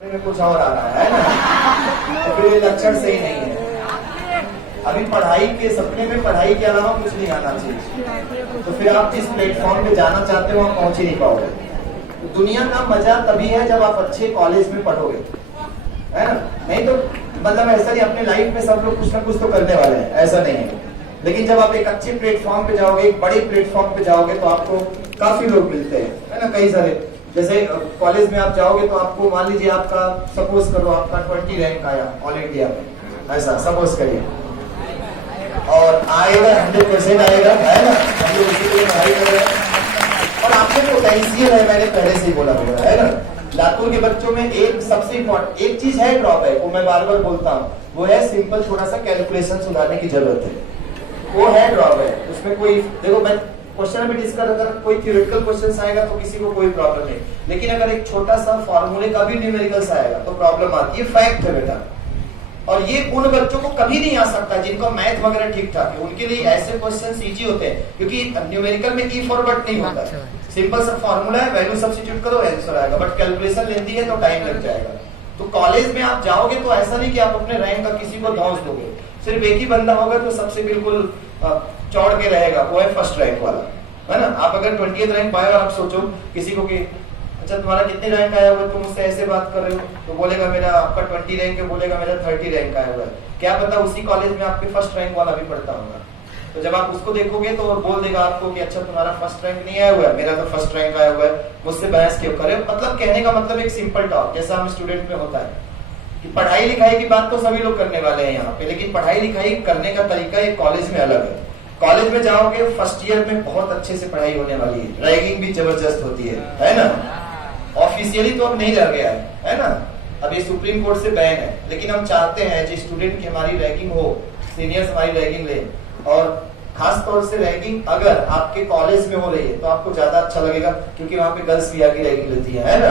में कुछ और आ रहा है ना, तो फिर ये लक्षण सही नहीं है। अभी पढ़ाई के सपने में पढ़ाई के अलावा कुछ नहीं आना चाहिए, तो फिर आप जिस प्लेटफॉर्म पे जाना चाहते हो वहां पहुंच ही नहीं पाओगे। तो दुनिया का मजा तभी है जब आप अच्छे कॉलेज में पढ़ोगे, है ना। नहीं तो मतलब ऐसा नहीं, अपने लाइफ में सब लोग कुछ ना कुछ तो करने वाले हैं, ऐसा नहीं है। लेकिन जब आप एक अच्छे प्लेटफॉर्म पे जाओगे, एक बड़े प्लेटफॉर्म पे जाओगे, तो आपको काफी लोग मिलते हैं, है ना, कई सारे। जैसे कॉलेज में आप जाओगे तो आपको मान लीजिए आपका सपोज करो आपका 20 रैंक आया ऑल इंडिया में, ऐसा सपोज करिए, और आएगा 100% आएगा, है ना, हम लोग इसी के लिए पढ़ाई कर रहे हैं और आपके पोटेंशियल है, मैंने पहले से ही बोला हुआ है ना। लातूर के बच्चों में एक सबसे इम्पोर्टेंट एक चीज है ड्रॉबैक, वो मैं बार बार बोलता हूँ, वो है सिंपल थोड़ा सा कैलकुलेशन सुधारने की जरूरत है, वो है ड्रॉबैक। उसमें कोई देखो, मैं क्वेश्चन भी डिस्कस, अगर कोई थ्योरेटिकल क्वेश्चन आएगा तो किसी को कोई प्रॉब्लम नहीं, लेकिन अगर एक छोटा सा फॉर्मूले का भी न्यूमेरिकल्स आएगा तो प्रॉब्लम आती है, फैक्ट है बेटा। और ये उन बच्चों को कभी नहीं आ सकता जिनको मैथ वगैरह ठीक ठाक है, उनके लिए ऐसे क्वेश्चन इजी होते हैं, क्योंकि न्यूमेरिकल में ई फॉरवर्ड नहीं होता है, सिंपल सा फॉर्मूला है, वैल्यू सब्स्टिट्यूट करो आंसर आएगा, बट कैलकुलेशन लेंदी है तो टाइम लग जाएगा। तो कॉलेज में आप जाओगे तो ऐसा नहीं कि आप अपने रैंक का किसी को धौंस दोगे, सिर्फ एक ही बंदा होगा तो सबसे बिल्कुल चौड़ के रहेगा, वो है फर्स्ट रैंक वाला, है ना। आप अगर 20th रैंक पाए और आप सोचो किसी को कि अच्छा तुम्हारा कितने रैंक आया हुआ है, तुम उससे ऐसे बात कर रहे हो, तो बोलेगा मेरा आपका 20 रैंक है, बोलेगा मेरा 30 रैंक आया हुआ है, क्या पता उसी कॉलेज में आपके फर्स्ट रैंक वाला भी पढ़ता होगा। तो जब आप उसको देखोगे तो वो बोल देगा आपको कि अच्छा तुम्हारा फर्स्ट रैंक नहीं आया हुआ है, मेरा तो फर्स्ट रैंक आया हुआ है, मुझसे बहस क्यों करे। मतलब कहने का मतलब एक सिंपल टॉक, जैसा हम स्टूडेंट में होता है कि पढ़ाई लिखाई की बात तो सभी लोग करने वाले हैं यहाँ पे, लेकिन पढ़ाई लिखाई करने का तरीका एक कॉलेज में अलग है। कॉलेज में जाओगे फर्स्ट ईयर में बहुत अच्छे से पढ़ाई होने वाली है, रैगिंग भी जबरदस्त होती है ना। ऑफिशियली तो अब नहीं रह गया है ना, अब ये सुप्रीम कोर्ट से बैन है, लेकिन हम चाहते हैं जो स्टूडेंट की हमारी रैगिंग हो, सीनियर्स हमारी रैगिंग ले, और खास तौर से रैगिंग अगर आपके कॉलेज में हो रही है तो आपको ज्यादा अच्छा लगेगा, क्योंकि वहां पे गर्ल्स भी आके रैगिंग लेती है ना,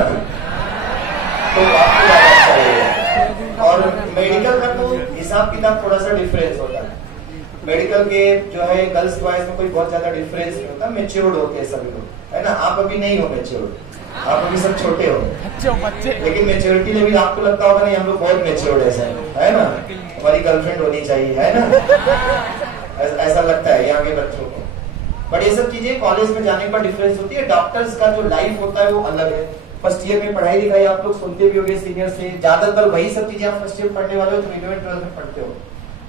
तो आपको ज्यादा अच्छा लगेगा। और मेडिकल का तो हिसाब किताब थोड़ा सा डिफरेंस होता है, मेडिकल के जो है गर्ल्स बॉयज में कोई बहुत ज्यादा डिफरेंस नहीं होता, मेच्योर्ड होते हैं सभी लोग, है ना। आप अभी नहीं हो मेच्योर्ड, आप अभी सब छोटे हो, लेकिन मेच्योरिटी लेवल आपको लगता होगा नहीं हम लोग बहुत मेच्योर्ड है ना, हमारी गर्लफ्रेंड होनी चाहिए, है ना, ऐसा लगता है यहाँ के बच्चों को। बट ये सब चीजें कॉलेज में जाने पर डिफरेंस होती है। डॉक्टर्स का जो लाइफ होता है वो अलग है। फर्स्ट ईयर में पढ़ाई लिखाई आप लोग सुनते भी होंगे सीनियर से, ज्यादातर वही सब चीजें आप फर्स्ट ईयर पढ़ने वाले हो जो 11th 12th में पढ़ते हो।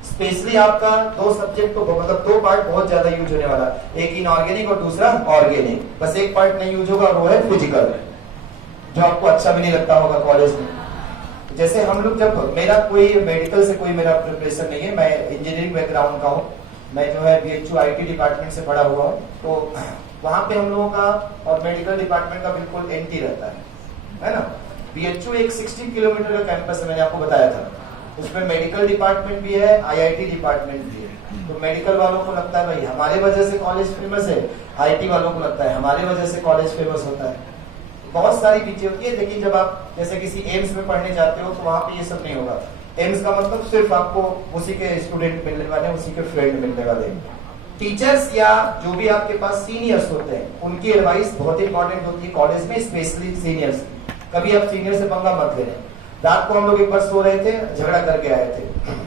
स्पेशली आपका दो सब्जेक्ट तो मतलब दो पार्ट बहुत ज्यादा यूज होने वाला, एक इनऑर्गेनिक और दूसरा ऑर्गेनिक, बस एक पार्ट नहीं यूज होगा, वो है फिजिकल, जो आपको अच्छा भी नहीं लगता होगा कॉलेज में। जैसे हम लोग, जब मेरा कोई मेडिकल से कोई मेरा प्रिपरेशन नहीं है, मैं इंजीनियरिंग बैकग्राउंड का हूँ, मैं जो है BHU IT डिपार्टमेंट से पढ़ा हुआ हूँ, तो वहां पे हम लोगों का और मेडिकल डिपार्टमेंट का बिल्कुल एंटी रहता है ना। BHU एक 60 किलोमीटर का कैंपस है, मैंने आपको बताया था, उसमें मेडिकल डिपार्टमेंट भी है, IIT डिपार्टमेंट भी है। तो मेडिकल वालों को लगता है भाई हमारे वजह से कॉलेज फेमस है, IT वालों को लगता है हमारे वजह से कॉलेज फेमस होता है। बहुत सारी चीजें होती है, लेकिन जब आप जैसे किसी एम्स में पढ़ने जाते हो तो वहां पे ये सब नहीं होगा। एम्स का मतलब सिर्फ आपको उसी के स्टूडेंट मिलने वाले, उसी के फ्रेंड मिलने वाले। टीचर्स या जो भी आपके पास सीनियर्स होते हैं उनकी एडवाइस बहुत इंपॉर्टेंट होती है कॉलेज में, स्पेशली सीनियर्स। कभी आप सीनियर से पंगा मत लेना। रात को हम लोग एक बार सो रहे थे, झगड़ा करके आए थे,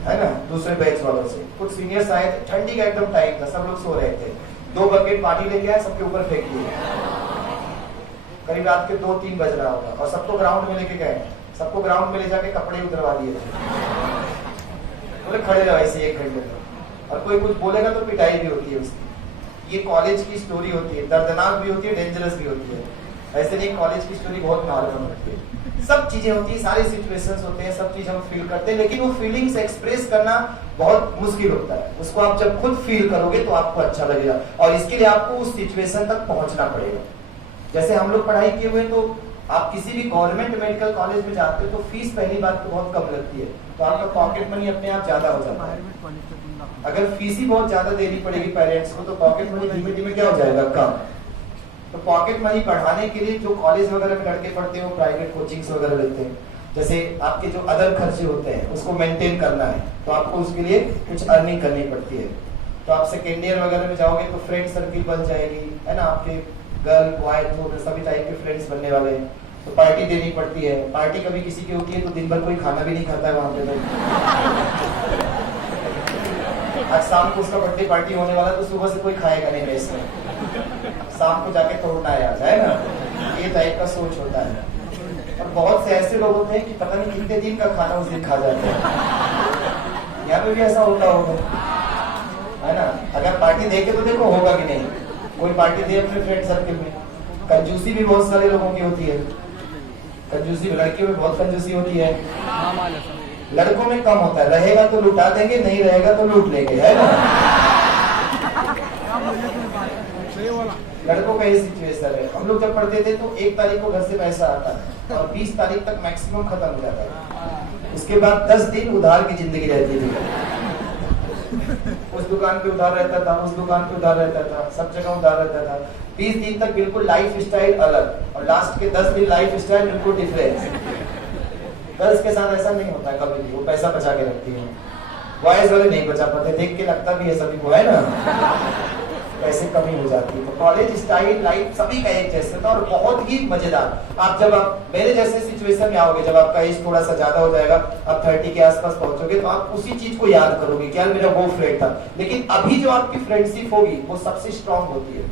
है ना, दूसरे बैच वालों से। कुछ सीनियर्स आए थे, ठंडी का एकदम टाइम था, सब लोग सो रहे थे, 2 बकेट पानी लेके आए, सबके ऊपर फेंक दिए, करीब रात के 2-3 बज रहा होगा, और सबको ग्राउंड में लेके गए, सबको ग्राउंड में ले जाके कपड़े उतरवा दिए थे, बोले खड़े रहो ऐसे 1 घंटे तक, और कोई कुछ बोलेगा तो पिटाई भी होती है उसकी। ये कॉलेज की स्टोरी होती है, दर्दनाक भी होती है, डेंजरस भी होती है। ऐसे नहीं, कॉलेज की स्टोरी बहुत नॉर्मल होती है, सब चीजें होती है, सारे सिचुएशंस होते हैं, सब चीज हम फील करते हैं, लेकिन वो फीलिंग्स एक्सप्रेस करना बहुत मुश्किल होता है। उसको आप जब खुद फील करोगे तो आपको अच्छा लगेगा, और इसके लिए आपको उस सिचुएशन तक पहुंचना पड़ेगा। जैसे हम लोग पढ़ाई किए हुए, तो आप किसी भी गवर्नमेंट मेडिकल कॉलेज में जाते हो तो फीस पहली बात तो बहुत कम लगती है, तो आपका पॉकेट मनी अपने आप ज्यादा हो जाता है। अगर फीस ही बहुत ज्यादा देनी पड़ेगी पेरेंट्स को, तो पॉकेट मनी धीमे धीमे क्या हो जाएगा, कम। तो पॉकेट मनी बढ़ाने के लिए जो कॉलेज वगैरह में लड़के पढ़ते हैं वो प्राइवेट कोचिंग्स वगैरह लेते हैं। जैसे आपके जो अदर खर्चे होते हैं उसको मेंटेन करना है, तो आपको उसके लिए कुछ अर्निंग करनी पड़ती है। तो आप सेकेंड ईयर वगैरह में जाओगे तो फ्रेंड सर्किल बन जाएगी, है ना, आपके गर्ल बॉय जो सभी टाइप के फ्रेंड्स बनने वाले हैं। तो पार्टी देनी पड़ती है। पार्टी कभी किसी की होती है तो दिन भर कोई खाना भी नहीं खाता है वहां पे। तो आज शाम को उसका बर्थडे पार्टी होने वाला तो सुबह से कोई खाएगा नहीं मेस में, शाम को जाके तोड़ना है आज, है ना। ये टाइप का सोच होता है। और बहुत से ऐसे लोग होते हैं कि पता नहीं कितने दिन का खाना उस दिन खा जाते हैं। यहाँ पे भी ऐसा होता होगा, है ना। अगर पार्टी देके तो देखो होगा कि नहीं, कोई पार्टी दे अपने फ्रेंड सर्कल में। कंजूसी भी बहुत सारे लोगों की होती है, कंजूसी लड़कियों में बहुत कंजूसी होती है, लड़कों में कम होता है। रहेगा तो लुटा देंगे, नहीं रहेगा तो लूट लेंगे, है ना। लड़कों का ये सिचुएशन है। हम लोग जब पढ़ते थे तो 1 तारीख को घर से पैसा आता है और 20 तारीख तक मैक्सिमम खत्म हो जाता है। उसके बाद 10 दिन उधार की जिंदगी रहती थी। उस दुकान पे उधार रहता था, उस दुकान पे उधार रहता था, सब जगह उधार रहता था। 20 दिन तक बिल्कुल लाइफ स्टाइल अलग, और लास्ट के 10 दिन लाइफ स्टाइल बिल्कुल डिफरेंट। गर्ल्स के साथ ऐसा नहीं होता कभी भी, वो पैसा बचा के रखती है। बॉयज वाले नहीं बचा पाते, देख के लगता भी है सभी को, है ना। पैसे कमी हो जाती है। तो कॉलेज स्टाइल लाइफ सभी का एक जैसा था और बहुत ही मजेदार। आप मेरे जैसे सिचुएशन में आओगे, जब आपका एज थोड़ा सा ज्यादा हो जाएगा, आप 30 के आसपास पहुंचोगे, तो आप उसी चीज को याद करोगे कि यार मेरा वो फ्रेंड था। लेकिन अभी जो आपकी फ्रेंडशिप होगी वो सबसे स्ट्रांग होती है।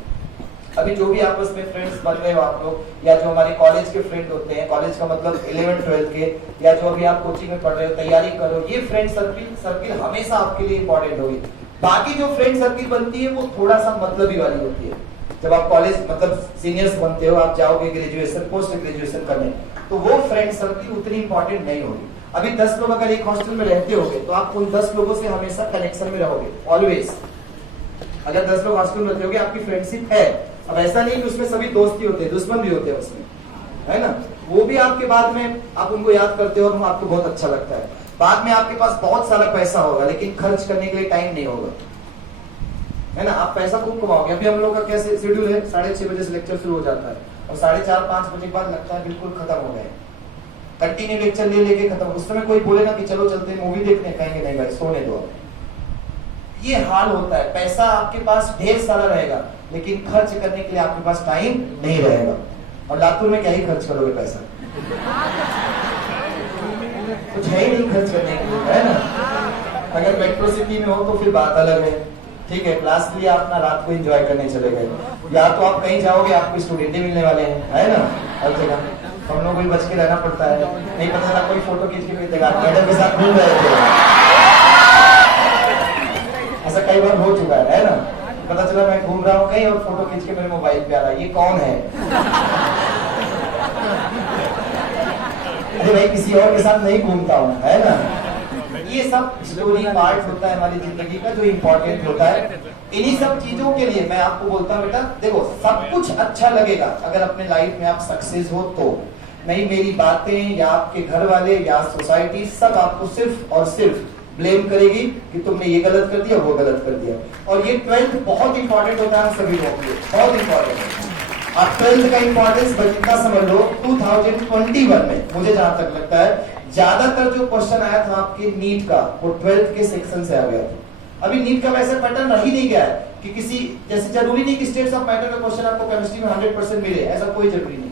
अभी जो भी आपस में फ्रेंड्स बन रहे हो आप लोग, या जो हमारे कॉलेज के फ्रेंड होते हैं, कॉलेज का मतलब 11th 12th के, या जो अभी आप कोचिंग में पढ़ रहे हो, तैयारी करो, ये फ्रेंड सर्किल हमेशा आपके लिए इंपॉर्टेंट होगी। बाकी जो फ्रेंड सर्किल बनती है वो थोड़ा सा मतलबी वाली होती है। जब आप कॉलेज मतलब सीनियर्स बनते हो, आप जाओगे ग्रेजुएशन पोस्ट ग्रेजुएशन करने, तो वो फ्रेंड सर्किल उतनी इंपॉर्टेंट नहीं होगी। अभी 10 लोग अगर एक हॉस्टल में रहते होगे तो आप उन 10 लोगों से हमेशा कनेक्शन में रहोगे, ऑलवेज। अगर 10 लोग हॉस्टल में रहते होगे, आपकी फ्रेंडशिप है। अब ऐसा नहीं कि उसमें सभी दोस्त ही होते हैं, दुश्मन भी होते हैं उसमें, है ना। वो भी आपके बाद में आप उनको याद करते हो और आपको बहुत अच्छा लगता है। बाद में आपके पास बहुत सारा पैसा होगा लेकिन खर्च करने के लिए टाइम नहीं होगा, है ना। आप पैसा खूब कमाओगे। अभी हम लोग का कैसे शेड्यूल है, 6:30 बजे से लेक्चर शुरू हो जाता है और 4:30-5 बजे के बाद लगता है बिल्कुल खत्म हो गए। कंटिन्यू लेक्चर ले लेके खत्म। उस समय कोई बोले ना कि चलो चलते मूवी देखने, कहेंगे नहीं भाई सोने दो। ये हाल होता है। पैसा आपके पास ढेर सारा रहेगा लेकिन खर्च करने के लिए आपके पास टाइम नहीं रहेगा। और लातूर में क्या ही खर्च करोगे पैसा, कुछ है ही नहीं खर्च करने के लिए, है ना। अगर मेट्रो सिटी में हो तो फिर बात अलग है, ठीक है। क्लास लिए अपना रात को एंजॉय करने चले गए, या तो आप कहीं जाओगे आपको स्टूडेंट मिलने वाले हैं, है ना। हर जगह हम लोग को भी बच के रहना पड़ता है, नहीं पता चला कोई फोटो खींच के भेज देगा, मैडम के साथ घूम रहे थे। ऐसा कई बार हो चुका है ना। पता चला मैं घूम रहा हूँ कहीं और फोटो खींच के मेरे मोबाइल पे आ रहा है, ये कौन है। अरे भाई किसी और के साथ नहीं घूमता हूँ, है ना। ये सब स्टोरी पार्ट होता है हमारी जिंदगी का जो इम्पोर्टेंट होता है। इन्हीं सब चीजों के लिए मैं आपको बोलता हूँ बेटा देखो, सब कुछ अच्छा लगेगा अगर अपने लाइफ में आप सक्सेस हो तो। नहीं मेरी बातें या आपके घर वाले या सोसाइटी सब आपको सिर्फ और सिर्फ ब्लेम करेगी कि तुमने ये गलत कर दिया, वो गलत कर दिया। और ये 12th बहुत इंपॉर्टेंट होता है हम सभी लोगों के लिए, बहुत इंपॉर्टेंट है। आप 12th का इंपॉर्टेंस बचता समझ लो 2021 में मुझे जहां तक लगता है ज्यादातर जो क्वेश्चन आया था आपके नीट का वो 12th के सेक्शन से आ गया था। अभी नीट का वैसे पैटर्न रह ही नहीं गया है कि किसी जैसे जरूरी नहीं कि स्टेट्स ऑफ मैटर का क्वेश्चन आपको केमिस्ट्री में 100% मिले, ऐसा कोई जरूरी नहीं।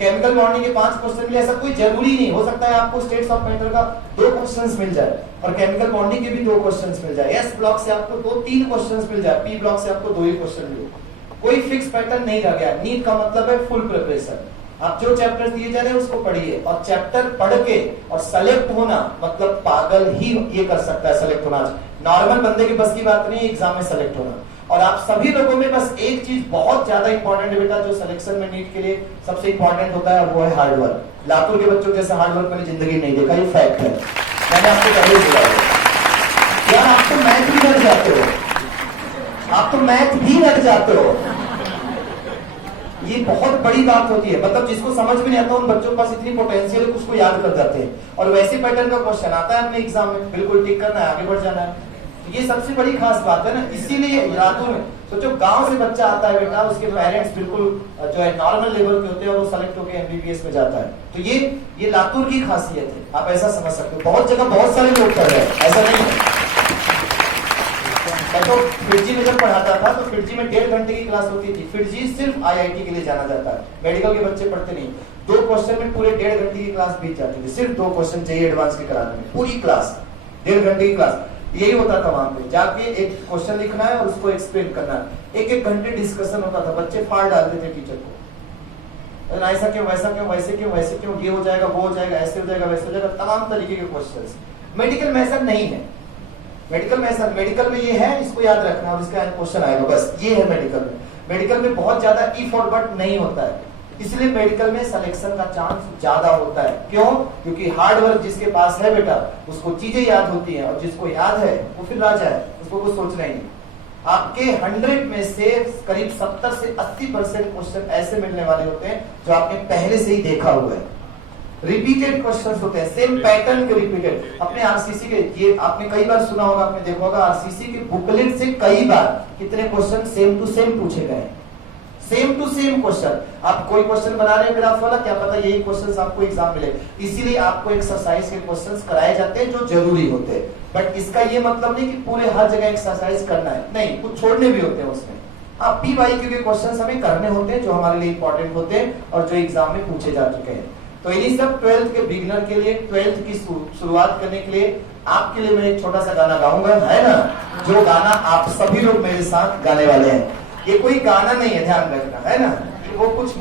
केमिकल बॉन्डिंग के 5 क्वेश्चन मिले, ऐसा कोई जरूरी नहीं। हो सकता है आपको स्टेट्स ऑफ मैटर का 2 क्वेश्चंस मिल जाए और केमिकल बॉन्डिंग के भी 2 क्वेश्चंस मिल जाए। एस ब्लॉक से आपको 2-3 क्वेश्चंस मिल जाए, पी ब्लॉक से आपको 2 ही क्वेश्चन मिले। कोई फिक्स पैटर्न नहीं रह गया। नीट का मतलब है फुल प्रिपरेशन। आप जो चैप्टर दिए जा रहे हैं उसको पढ़िए, और चैप्टर पढ़ के और सेलेक्ट होना मतलब पागल ही ये कर सकता है सेलेक्ट होना। नॉर्मल बंदे की बस की बात नहीं एग्जाम में सेलेक्ट होना। और आप सभी लोगों में बस एक चीज बहुत ज्यादा इंपॉर्टेंट है बेटा, जो सिलेक्शन में नीट के लिए सबसे इंपॉर्टेंट होता है वो है हार्ड वर्क। लातूर के बच्चों जैसे हार्ड वर्क मैंने जिंदगी नहीं देखा, ये फैक्ट है। मैंने आपको पहले बोला यार, आप तो मैथ भी रट जाते हो, आप तो मैथ भी रट जाते हो। ये बहुत बड़ी बात होती है। मतलब जिसको समझ में नहीं आता उन बच्चों के पास इतनी पोटेंशियल है कि उसको याद कर जाते हैं। और वैसे पैटर्न का क्वेश्चन आता है अपने एग्जाम में, बिल्कुल टिक करना है, आगे बढ़ जाना है। ये सबसे बड़ी खास बात है ना। इसीलिए लातूर में सोचो गांव से बच्चा आता है बेटा, उसके पेरेंट्स बिल्कुल जो है नॉर्मल लेवल के होते हैं और वो सेलेक्ट होकर एमबीबीएस में जाता है। तो ये लातूर की खासियत है, आप ऐसा समझ सकते हो। बहुत जगह बहुत सारे लोग कर रहे हैं, ऐसा नहीं है। मैं तो फिरजी में जब पढ़ाता था तो फिरजी में 1.5 घंटे की क्लास होती थी। फिरजी सिर्फ आईआईटी के लिए जाना जाता है, मेडिकल के बच्चे पढ़ते नहीं। 2 क्वेश्चन में पूरे 1.5 घंटे की क्लास बीत जाती थी, सिर्फ 2 क्वेश्चन चाहिए एडवांस के कराने में, पूरी क्लास 1.5 घंटे की क्लास। यही होता था वहां पे, जाके एक क्वेश्चन लिखना है और उसको एक्सप्लेन करना है। 1-1 घंटे डिस्कशन होता था, बच्चे फाड़ डालते थे टीचर को, ऐसा क्यों, वैसा क्यों, वैसे क्यों, वैसे क्यों, ये हो जाएगा, वो हो जाएगा, ऐसे हो जाएगा, वैसे हो जाएगा, तमाम तरीके के क्वेश्चंस। मेडिकल में ऐसा नहीं है। मेडिकल में ये है, इसको याद रखना और इसका क्वेश्चन आएगा, बस ये है मेडिकल में। मेडिकल में बहुत ज्यादा इफ और बट नहीं होता है, इसलिए मेडिकल में सिलेक्शन का चांस ज्यादा होता है। क्यों? क्योंकि हार्ड वर्क जिसके पास है बेटा, उसको चीजें याद होती हैं, और जिसको याद है वो फिर राजा है, उसको कुछ सोचना ही नहीं। आपके 100 में से करीब 70 से 80% क्वेश्चन ऐसे मिलने वाले होते हैं जो आपने पहले से ही देखा हुआ है। रिपीटेड क्वेश्चंस होते हैं, सेम पैटर्न के रिपीटेड। अपने आरसीसी के, ये आपने कई बार सुना होगा, आपने देखा होगा आरसीसी के बुकलेट से कई बार कितने क्वेश्चन सेम टू सेम पूछे गए, सेम टू सेम क्वेश्चन। आप कोई क्वेश्चन बना रहे हैं ग्राफ वाला, क्या पता यही क्वेश्चंस आपको एग्जाम मिले, इसीलिए आपको एक्सरसाइज के क्वेश्चंस कराए जाते हैं जो जरूरी होते हैं। बट इसका ये मतलब नहीं कि पूरे हर जगह एक्सरसाइज करना है, नहीं, कुछ छोड़ने भी होते हैं उसमें। आप PYQ के क्वेश्चंस हमें करने होते हैं जो हमारे लिए इंपॉर्टेंट होते हैं और जो एग्जाम में पूछे जा चुके हैं। तो इन्हीं सब 12th के बिगिनर के लिए, 12th की शुरुआत करने के लिए आपके लिए मैं एक छोटा सा गाना गाऊंगा, है ना, जो गाना आप सभी लोग मेरे साथ गाने वाले हैं। ये कोई गाना नहीं है, ध्यान रखना, है ना, वो कुछ